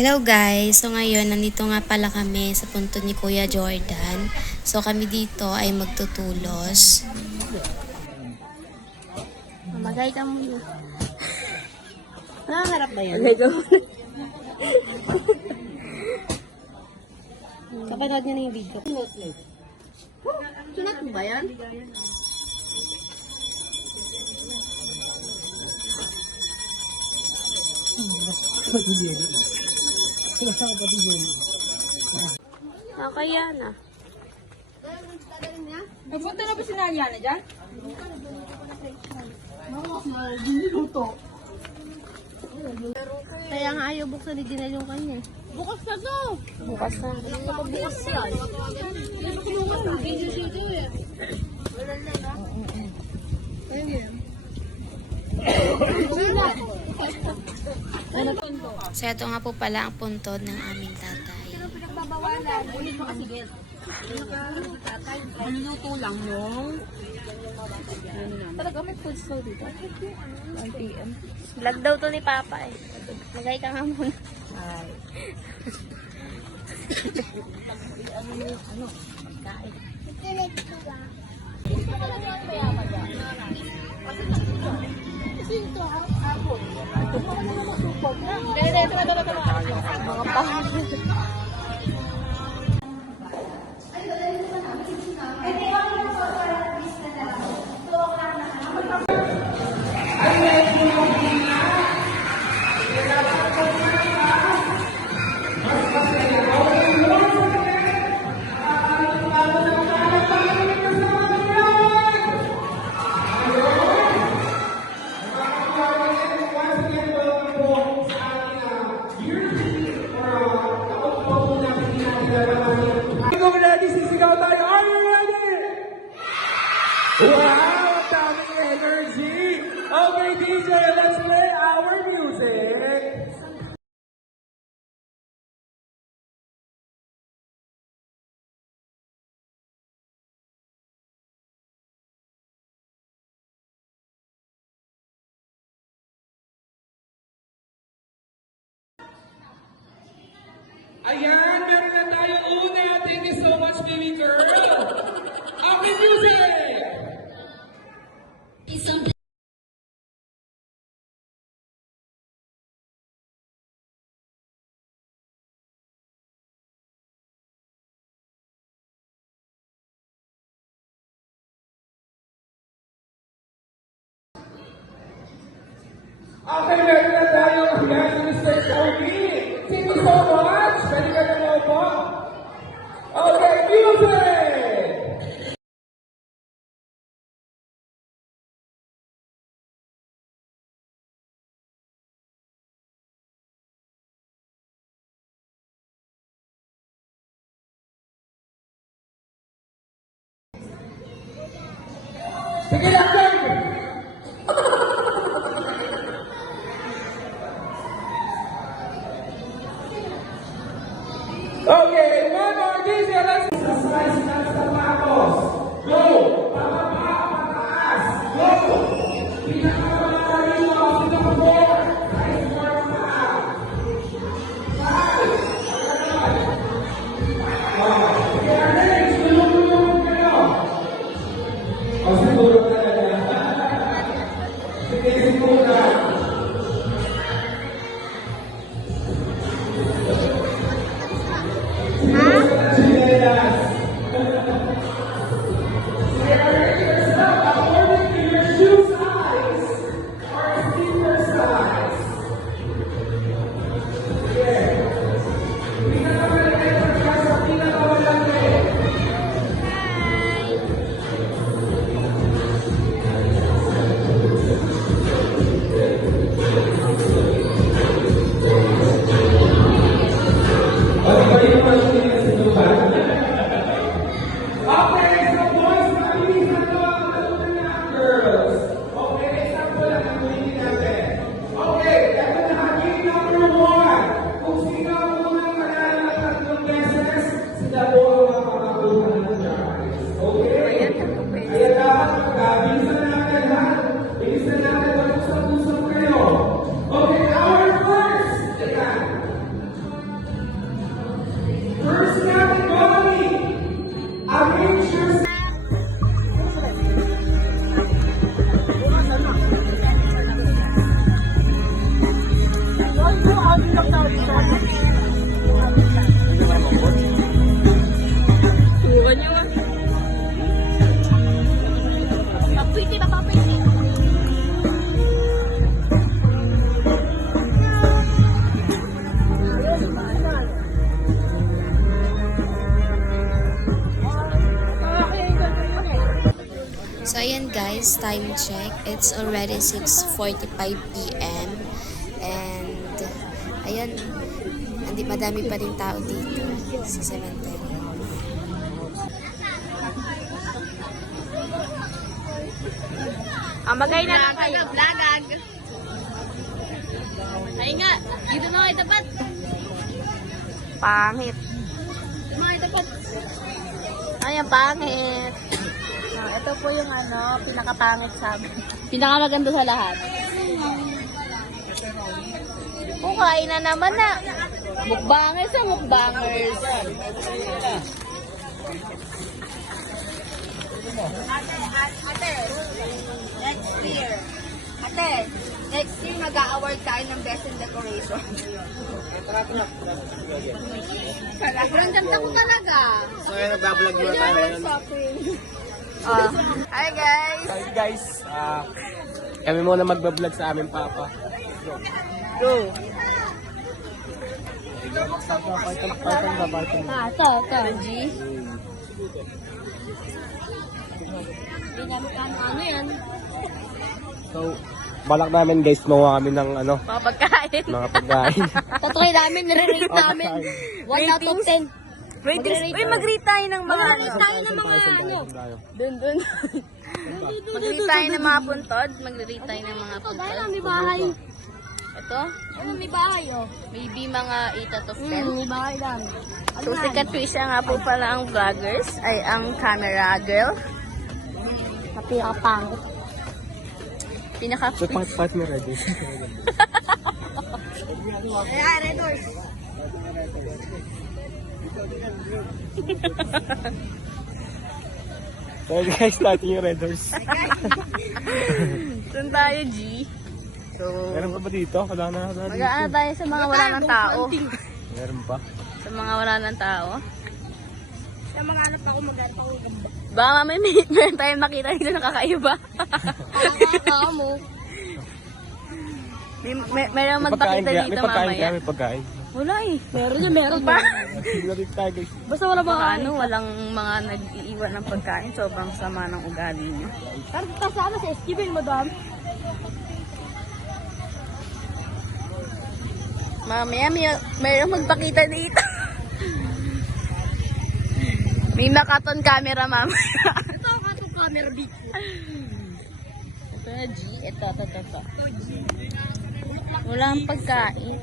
Hello guys! So ngayon, nandito nga pala kami sa punto ni Kuya Jordan. So kami dito ay magtutulos. Magay ka muna. Nakaharap ba yan? Magay ka muna. Kapanood niya na yung video. Sunat mo ba yan? Nakakaya na. Nagpunta na ba si Naliana dyan? Kaya nga ayaw buksan ni Dinel yung kanya. Bukas na to! Bukas na. Bukas yan. So ito nga po pala ang puntod ng aming tatay. Pinagbabawalan. Ulit mo kasi din. Maluluto lang yung... Talaga may food store dito. 1 p.m. Vlog daw to ni Papa eh. Magay ka nga muna. Ay. Wow! Daming energy! Okay, DJ, let's play our music! Ayan, meron na tayo una. Thank you so much, baby girl! Okay, music! Okay, meron na tayo. Ayan, Mr. Saudi. Thank you so much. Pwede ka na mo po. Okay, music! Sige lang, Dave! Okay, one more DJ, let's exercise ng sapatos. Go! Pababa, pataas. Go! Pinakababa rito, pinaka-4. Nice work pa. 5. Sige, next. Tulong kayo. O, siguro talaga. guys, time check. It's already 6:45 p.m. And ayan, madami pa rin tao dito sa cemetery. Magay na lang kayo. Vlogag. Ay nga, dito na kayo tapat. Pangit. Dito na kayo tapat. Ay, ang pangit. Ito po yung pinakapangit sa amin. Pinakamaganda sa lahat. Kain na naman na. Mukbangers sa mukbangers. Ate, next year mag-a-award tayo ng Best in Decoration. Sobrang ganda ko talaga. So, ayun, nagbablog muna tayo ngayon. Hi guys! Hi guys, kami muna magbablog sa aming papa. Go! G. Ano yan? So, balak namin guys, mawa kami ng Mga pagkain. mga pagkain. Tatry namin, nire-rate namin. 1 out of 10. Uy, mag-rate tayo ng mga Dun. Mag-rate tayo ng mga puntod. Mag-rate tayo ng mga puntod. May bahay. Ito, May bahay, oh. maybe mga 8 out of 10. May bahay lang. So, si Katrisha nga po pala ang vloggers, ay ang camera girl. Napakapangit. Pinaka So, part mo ready. Red Horse. So, guys, natin yung red horse. Saan tayo, G? So, Meron pa ba dito? Wala na. mag-aano tayo sa mga wala ng tao. Meron pa. Sa mga wala ng tao. Sa mga anak ako, mag-anak ako. Baka mamaya meron tayong makita dito na kakaiba. Kaka mo. Meron magpakita dito May pagkain kaya, mamaya. may pagkain. Wala eh. Meron pa. Hindi tayo guys. Basta wala Baka ba? walang mga nag-iiwan ng pagkain. Sobrang sama ng ugali niyo. Kasama sa Esquivel, madam. Mamaya meron magpakita dito. May makaton camera mamaya. Ito ang atong camera dito. Ito na G. Ito. Walang pagkain.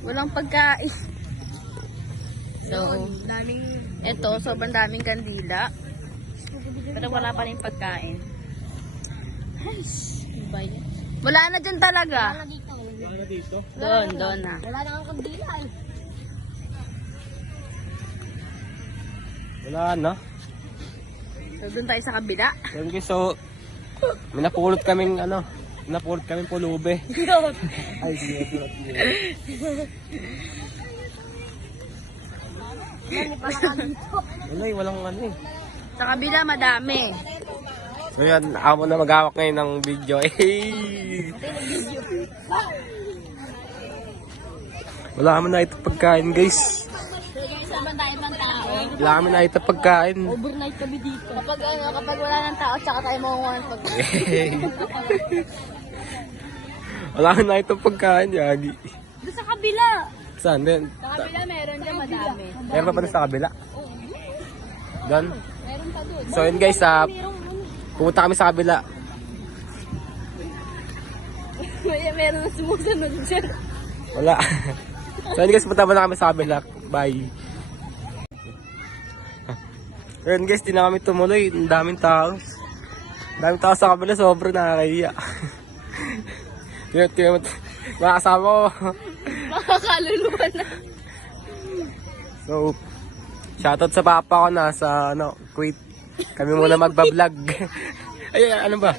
Walang pagkain. So, ito, sobrang daming kandila. Pero wala pa rin pagkain. Ay, ano ba yan? Wala na dyan talaga. Wala dito. Doon na. Wala na kang kandila eh. Wala na. So, doon tayo sa kabila. Yun guys, so, may napulot kaming pulube. Ay, sige. Wala eh, walang eh. Sa kabila, madami. So yan, ako na maghawak ngayon ng video. Wala kami na ito pagkain guys. So guys, naman tayo ng tao. Wala kami na ito pagkain. Overnight kami dito. Kapag wala ng tao, tsaka tayo makukuha ng pagkain. Wala kami na ito pagkain, Yagi. Doon sa kabila. Saan din? Sa kabila, meron dyan madami. Meron pa rin sa kabila. Doon. Meron pa doon. So yun guys, pumunta kami sa kabila. Meron na sumusunod dyan. Wala. So yun guys, punta muna kami sa kabila. Bye. So yun guys, di na kami tumuloy. Ang daming tao. Ang daming tao sa kabila, sobrang nakakahiya. Mga kasama ko. Makakaluluwa na. So, shoutout sa papa ko na sa Kuwait. Kami muna magbablog. Ay, ano ba?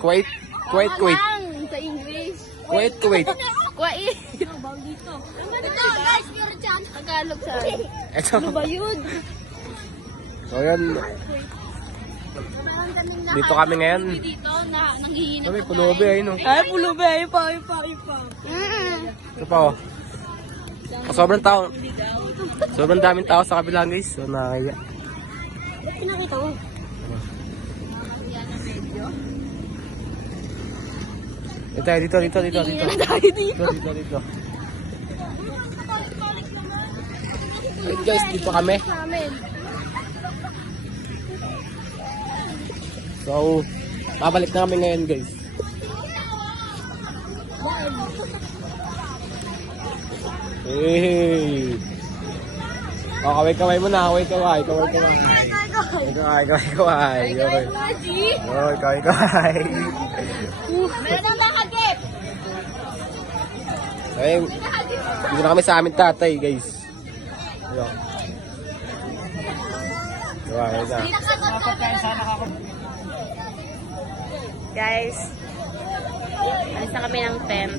Kuwait? Kuwait. Lang, sa English. Kuwait. Kuwait. Dito. Ito, guys, meron dyan. Tagalog sa akin. Ito. Ano ba yun? So, yun. Dito kami ngayon. Dito, nanghihinap. Kami, pulubi ay no. Ay, pulubi. Ipa. Ito pa oh. Sobrang tao. Sobrang daming tao sa kabila guys. So, nakakaya. Ba't pinakita ko? Dito. Dito. Wait guys, dito kami. So, babalik na kami ngayon guys. Hey! Oh, kaway-kaway mo na, kaway-kaway. Kaway-kaway. Oh, kaway-kaway. Meron na baka gift! Ayun, dito na kami sa amin tatay guys. Ayun. Ayun na. Guys, alis na kami ng tent.